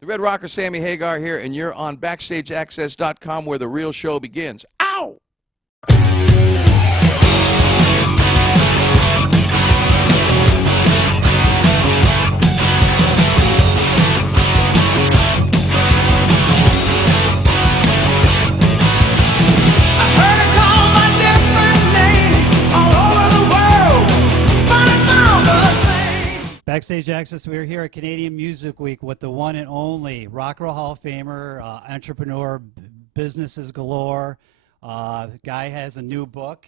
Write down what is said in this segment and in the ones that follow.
The Red Rocker, Sammy Hagar here, and you're on BackstageAxxess.com where the real show begins. Ow! Backstage Access, we're here at Canadian Music Week with the one and only Rock and Roll Hall of Famer, entrepreneur, businesses galore. Guy has a new book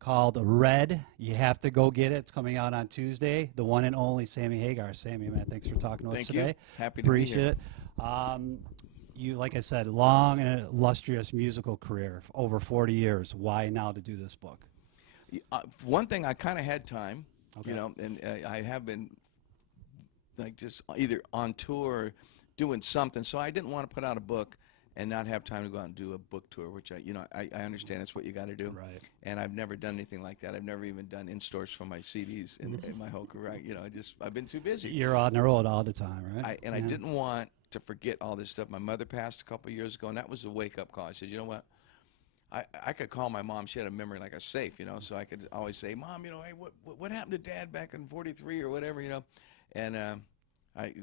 called Red. You have to go get it. It's coming out on Tuesday. The one and only Sammy Hagar. Sammy, man, thanks for talking to us today. Thank you. Happy to be here. Appreciate it. You, like I said, long and illustrious musical career, over 40 years. Why now to do this book? One thing, I kind of had time, Okay. you know, and I have been like just either on tour or doing something, so I didn't want to put out a book and not have time to go out and do a book tour, which I understand that's what you got to do. Right. And I've never done anything like that. I've never even done in-stores for my CDs in my whole career. I've been too busy. You're on the road all the time, right? I didn't want to forget all this stuff. My mother passed a couple years ago, and that was a wake-up call. I said, you know what? I could call my mom. She had a memory like a safe, you know, so I could always say, Mom, you know, hey, what happened to Dad back in '43 or whatever, you know? And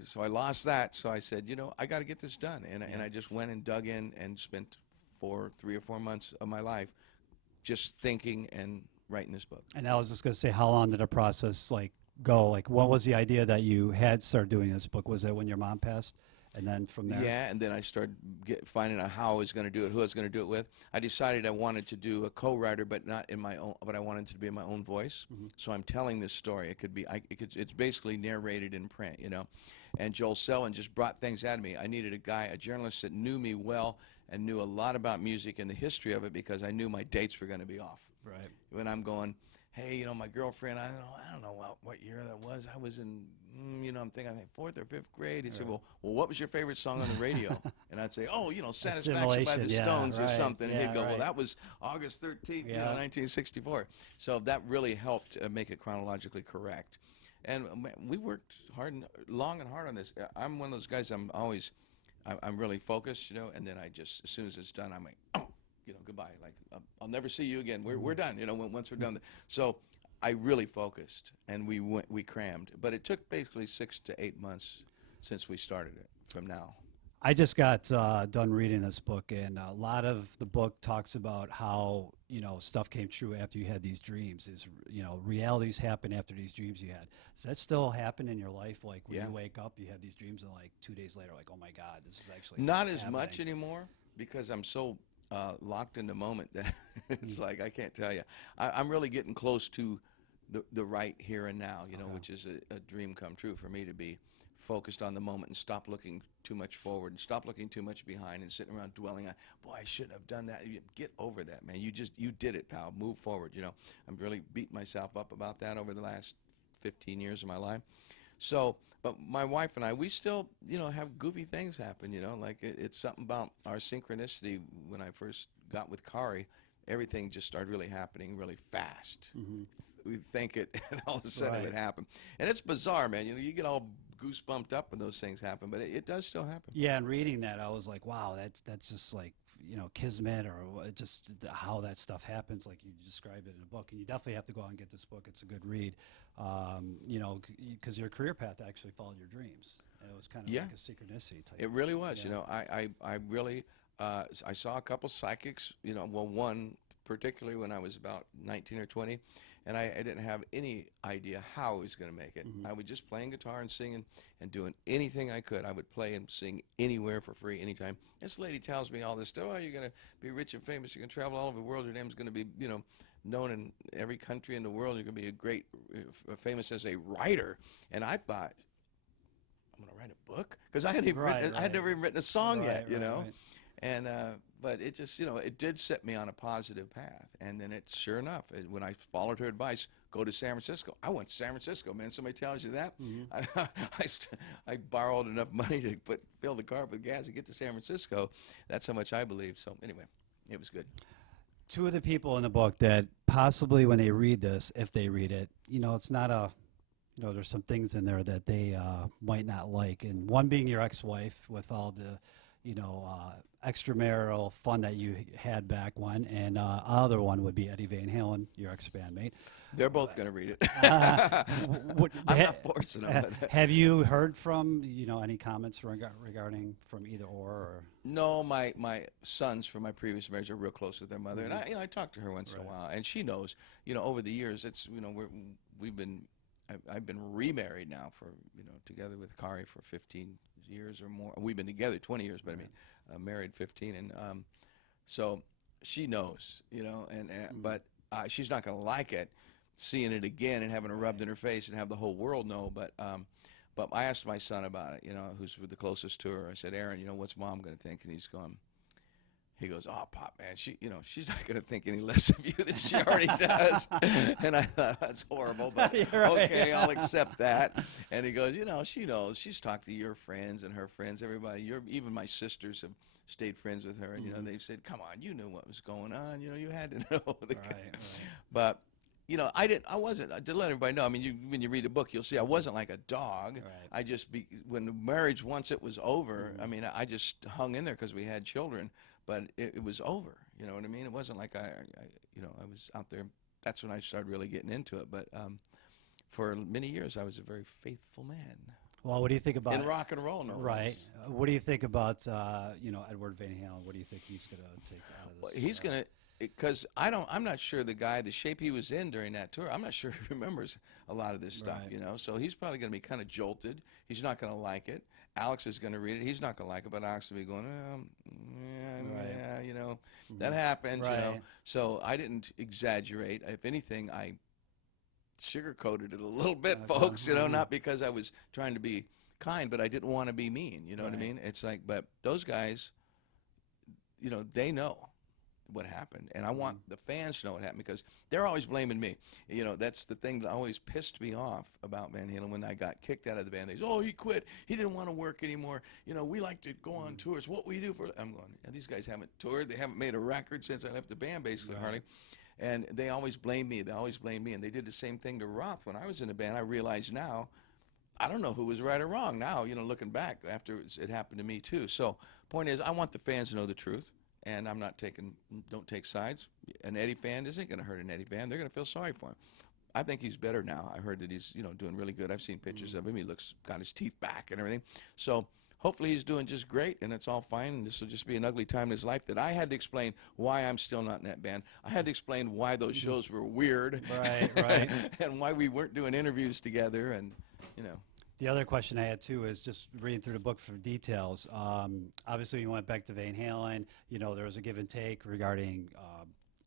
so I lost that. So I said, you know, I got to get this done. And I just went and dug in and spent 3 or 4 months of my life just thinking and writing this book. And I was just going to say, how long did the process go? Like, what was the idea that you had started doing this book? Was it when your mom passed? And then from there? Yeah, and then I started finding out how I was going to do it, who I was going to do it with. I decided I wanted to do a co-writer, but not in my own. But I wanted it to be in my own voice. So I'm telling this story. It could be. It's basically narrated in print, you know. And Joel Selwyn just brought things out of me. I needed a journalist that knew me well and knew a lot about music and the history of it, because I knew my dates were going to be off. Right. When I'm going, hey, you know, my girlfriend, I don't know what year that was. I was in, you know, I think 4th or 5th grade. He said, well, what was your favorite song on the radio? And I'd say, oh, you know, Satisfaction by the Stones or something. And he'd go, well, that was August 13th, you know, 1964. So that really helped make it chronologically correct. And we worked long and hard on this. I'm one of those guys, I'm really focused, you know, and then I just, as soon as it's done, I'm like, oh, you know, goodbye. Like, I'll never see you again. We're done, you know, once we're done. So I really focused, and we crammed. But it took basically 6 to 8 months since we started it from now. I just got done reading this book, and a lot of the book talks about how, you know, stuff came true after you had these dreams. You know, realities happen after these dreams you had. Does that still happen in your life? Like when you wake up, you have these dreams, and like 2 days later, like, oh my God, this is actually not as happening. much anymore, because I'm so locked in the moment that it's like I can't tell you. I'm really getting close to the right here and now, you know, which is a dream come true for me, to be focused on the moment and stop looking too much forward and stop looking too much behind and sitting around dwelling on, boy, I shouldn't have done that. Get over that, man. You did it, pal. Move forward, you know. I'm really beating myself up about that over the last 15 years of my life. So, but my wife and I, we still, you know, have goofy things happen, you know, like it's something about our synchronicity. When I first got with Kari, everything just started really happening really fast. We think it, and all of a sudden it happened. And it's bizarre, man. You know, you get all goosebumped up when those things happen, but it does still happen. Yeah, and reading that, I was like, wow, that's just like, you know, kismet, or just how that stuff happens, like you described it in a book. And you definitely have to go out and get this book. It's a good read, you know, because your career path actually followed your dreams. It was kind of like a synchronicity type. It really was. You know, I really, I saw a couple psychics, you know, well, one particularly when I was about 19 or 20, and I didn't have any idea how I was going to make it. I was just playing guitar and singing and doing anything I could. I would play and sing anywhere for free, anytime. This lady tells me all this stuff. Oh, you're going to be rich and famous. You're going to travel all over the world. Your name's going to be, you know, known in every country in the world. You're going to be a great, famous as a writer. And I thought, I'm going to write a book? Because I hadn't even I had never even written a song yet, you know. And but it just, you know, it did set me on a positive path. And then it, sure enough, when I followed her advice, go to San Francisco. I went to San Francisco, man. Somebody tells you that. I borrowed enough money to fill the car with gas and get to San Francisco. That's how much I believe. So anyway, it was good. Two of the people in the book that possibly when they read this, if they read it, you know, it's not a there's some things in there that they might not like, and one being your ex-wife with all the, extramarital fun that you had back when, and other one would be Eddie Van Halen, your ex-bandmate. They're both going to read it. I'm ha- not forcing them. have you heard from, any comments regarding from either or? No, my sons from my previous marriage are real close with their mother, and I talk to her once in a while, and she knows. Over the years, it's I've been remarried now for together with Kari for 15 years or more. We've been together 20 years, but I mean married 15, and so she knows, but she's not going to like it, seeing it again and having it rubbed in her face and have the whole world know. But I asked my son about it, who's the closest to her. I said, Aaron, what's Mom going to think? And he goes, oh, Pop, man, she's not going to think any less of you than she already does. And I thought, that's horrible, but okay, I'll accept that. And he goes, she knows. She's talked to your friends and her friends, everybody. Even my sisters have stayed friends with her, and they've said, come on, you knew what was going on. You had to know. Right. But I wasn't, to let everybody know, I mean, when you read a book, you'll see I wasn't like a dog. Right. When the marriage, once it was over, I mean, I just hung in there because we had children, but it was over. You know what I mean? It wasn't like I was out there. That's when I started really getting into it. But for many years, I was a very faithful man. Well, what do you think about in rock and roll? No right. less. What do you think about Edward Van Halen? What do you think he's going to take out of this? Well, he's going to. Because I'm not sure the shape he was in during that tour, I'm not sure he remembers a lot of this stuff, So he's probably going to be kind of jolted. He's not going to like it. Alex is going to read it. He's not going to like it, but Alex will be going, that happened, So I didn't exaggerate. If anything, I sugarcoated it a little bit, folks, not because I was trying to be kind, but I didn't want to be mean, you know what I mean? It's like, but those guys, they know what happened, and I want the fans to know what happened, because they're always blaming me. That's the thing that always pissed me off about Van Halen. When I got kicked out of the band, they said, he quit, he didn't want to work anymore, we like to go on tours, what we do for. I'm going, these guys haven't toured, they haven't made a record since I left the band, basically. Hardly. And they always blame me, and they did the same thing to Roth when I was in the band. I realize now, I don't know who was right or wrong now, looking back after it happened to me too. So point is, I want the fans to know the truth. And I'm not don't take sides. An Eddie fan isn't going to hurt an Eddie fan. They're going to feel sorry for him. I think he's better now. I heard that he's, doing really good. I've seen pictures of him. He got his teeth back and everything. So hopefully he's doing just great, and it's all fine. And this will just be an ugly time in his life that I had to explain why I'm still not in that band. I had to explain why those shows were weird. Right. And why we weren't doing interviews together, and, The other question I had, too, is just reading through the book for details. Obviously, you went back to Van Halen. There was a give and take regarding,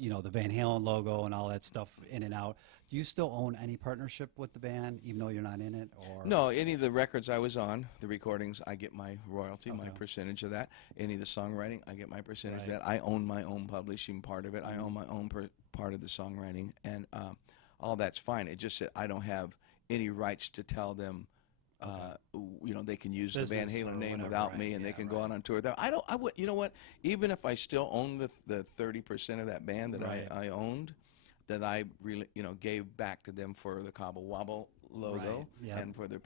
the Van Halen logo and all that stuff in and out. Do you still own any partnership with the band, even though you're not in it? Or no, any of the records I was on, the recordings, I get my royalty, my percentage of that. Any of the songwriting, I get my percentage of that. I own my own publishing part of it. I own my own part of the songwriting, and all that's fine. It just that I don't have any rights to tell them, they can use the Van Halen name without me, and they can go out on tour. I would, you know what? Even if I still own the 30% of that band that I owned, that I really, gave back to them for the Cobble Wobble logo and for their,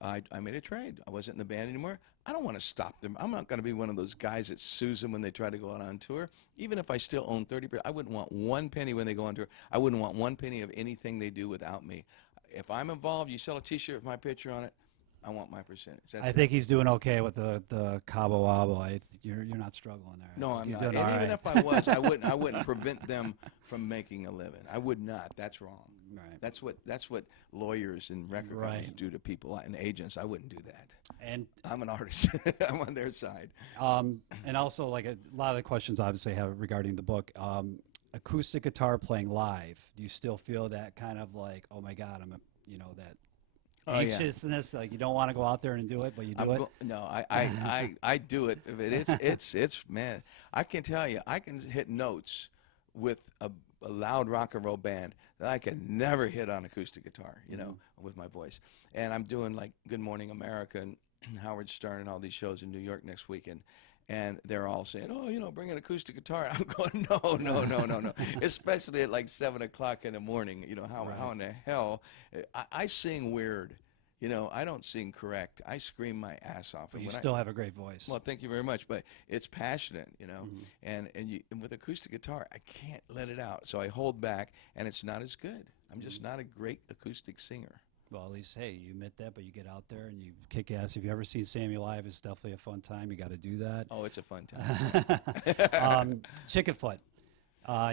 I made a trade. I wasn't in the band anymore. I don't want to stop them. I'm not going to be one of those guys that sues them when they try to go out on tour. Even if I still own 30%, I wouldn't want one penny when they go on tour. I wouldn't want one penny of anything they do without me. If I'm involved, you sell a T-shirt with my picture on it, I want my percentage. I think he's doing okay with the Cabo Wabo. You're not struggling there. No, I'm not. And right. even if I was, I wouldn't prevent them from making a living. I would not. That's wrong. Right. That's what lawyers and record companies do to people and agents. I wouldn't do that. And I'm an artist. I'm on their side. And also, like a lot of the questions obviously have regarding the book. Acoustic guitar playing live. Do you still feel that kind of like, oh my God, that anxiousness, like you don't want to go out there and do it, but you do it? No, I do it. It's man, I can tell you, I can hit notes with a loud rock and roll band that I can never hit on acoustic guitar, with my voice. And I'm doing like Good Morning America and Howard Stern and all these shows in New York next weekend. and they're all saying, "Oh, bring an acoustic guitar." I'm going, "No, no, no, no, no!" Especially at like 7 o'clock in the morning. How in the hell? I sing weird. I don't sing correct. I scream my ass off. But you still have a great voice. Well, thank you very much. But it's passionate, and with acoustic guitar, I can't let it out. So I hold back, and it's not as good. I'm just not a great acoustic singer. Well, at least, hey, you admit that, but you get out there and you kick ass. If you've ever seen Sammy live, it's definitely a fun time. You got to do that. Oh, it's a fun time. Chickenfoot.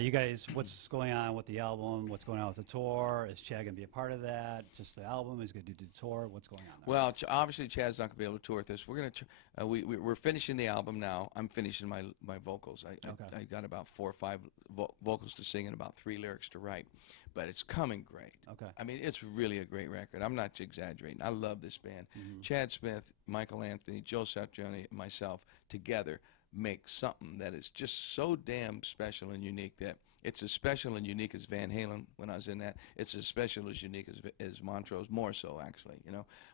You guys, what's going on with the album? What's going on with the tour? Is Chad going to be a part of that? Just the album? Is going to do the tour? What's going on there? Well, obviously Chad's not going to be able to tour with us. We're going to we're finishing the album now. I'm finishing my vocals. I got about 4 or 5 vocals to sing and about 3 lyrics to write. But it's coming great. Okay. I mean, it's really a great record. I'm not exaggerating. I love this band. Chad Smith, Michael Anthony, Joe Satriani, and myself together make something that is just so damn special and unique that it's as special and unique as Van Halen when I was in that. It's as special as unique as Montrose, more so actually.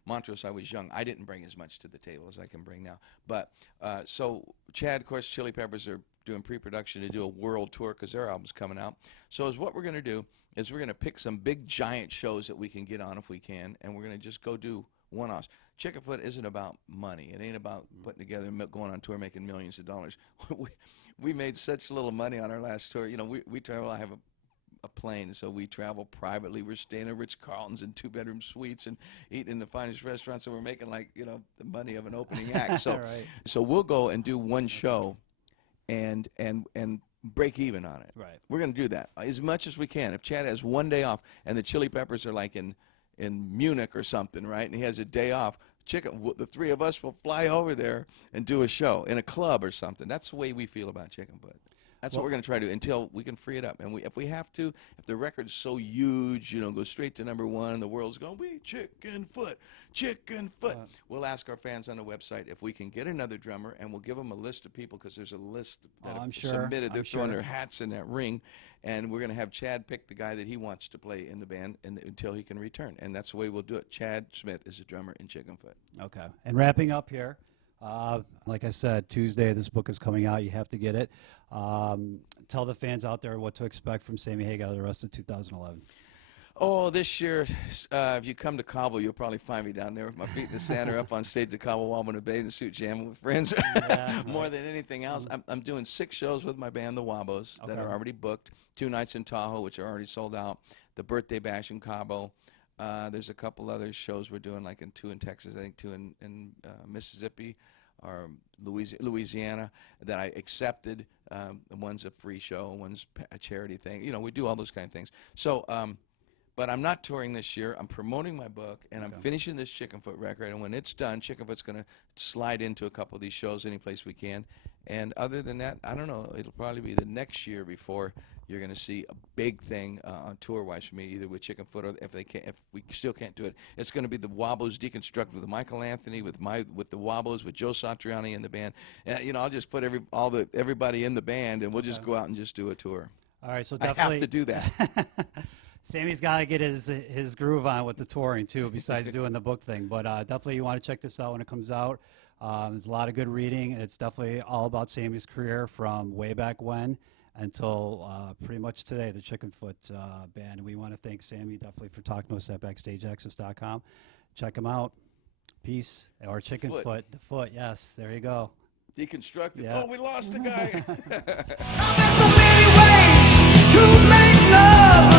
Montrose, I was young. I didn't bring as much to the table as I can bring now. But so Chad, of course, Chili Peppers are doing pre-production to do a world tour because their album's coming out. So what we're going to do is we're going to pick some big giant shows that we can get on if we can, and we're going to just go do one-offs. Chickenfoot isn't about money. It ain't about putting together and going on tour making millions of dollars. we made such little money on our last tour. We travel. I have a plane, so we travel privately. We're staying at Ritz-Carlton's in 2-bedroom suites and eating in the finest restaurants. So we're making the money of an opening act. So Right. So we'll go and do one show, and break even on it. Right. We're going to do that as much as we can. If Chad has one day off, and the Chili Peppers are like in Munich or something, right? And he has a day off. The 3 of us will fly over there and do a show in a club or something. That's the way we feel about Chickenfoot. That's what we're going to try to do until we can free it up. And if we have to, if the record's so huge, go straight to #1, and the world's going, we Chickenfoot, Chickenfoot. We'll ask our fans on the website if we can get another drummer, and we'll give them a list of people because there's a list that have submitted. They're throwing their hats in that ring, and we're going to have Chad pick the guy that he wants to play in the band until he can return. And that's the way we'll do it. Chad Smith is a drummer in Chickenfoot. Okay. And wrapping up here. Like I said, Tuesday, this book is coming out. You have to get it. Tell the fans out there what to expect from Sammy Hagar the rest of 2011. Oh, this year, if you come to Cabo, you'll probably find me down there with my feet in the sand or up on stage at Cabo Wabo in a bathing suit jamming with friends. More than anything else. I'm doing 6 shows with my band, the Wabos, that are already booked. 2 nights in Tahoe, which are already sold out. The Birthday Bash in Cabo. There's a couple other shows we're doing, like 2 in Texas, I think 2 in Mississippi or Louisiana that I accepted. One's a free show, one's a charity thing. We do all those kind of things. So, but I'm not touring this year. I'm promoting my book, and I'm finishing this Chickenfoot record. And when it's done, Chickenfoot's going to slide into a couple of these shows any place we can. And other than that, I don't know. It'll probably be the next year before you're going to see a big thing on tour-wise for me, either with Chickenfoot or if we still can't do it, it's going to be the Wabos Deconstructed with Michael Anthony, with the Wabos, with Joe Satriani in the band. And I'll just put everybody in the band, and we'll just go out and just do a tour. All right, so definitely I have to do that. Sammy's got to get his groove on with the touring too, besides doing the book thing. But definitely you want to check this out when it comes out. There's a lot of good reading, and it's definitely all about Sammy's career from way back when until pretty much today, the Chickenfoot band. And we want to thank Sammy definitely for talking to us at BackstageAxxess.com. Check him out. Peace. Or Chickenfoot. The foot, yes. There you go. Deconstructed. Yeah. Oh, we lost a guy. There's so many ways to make love.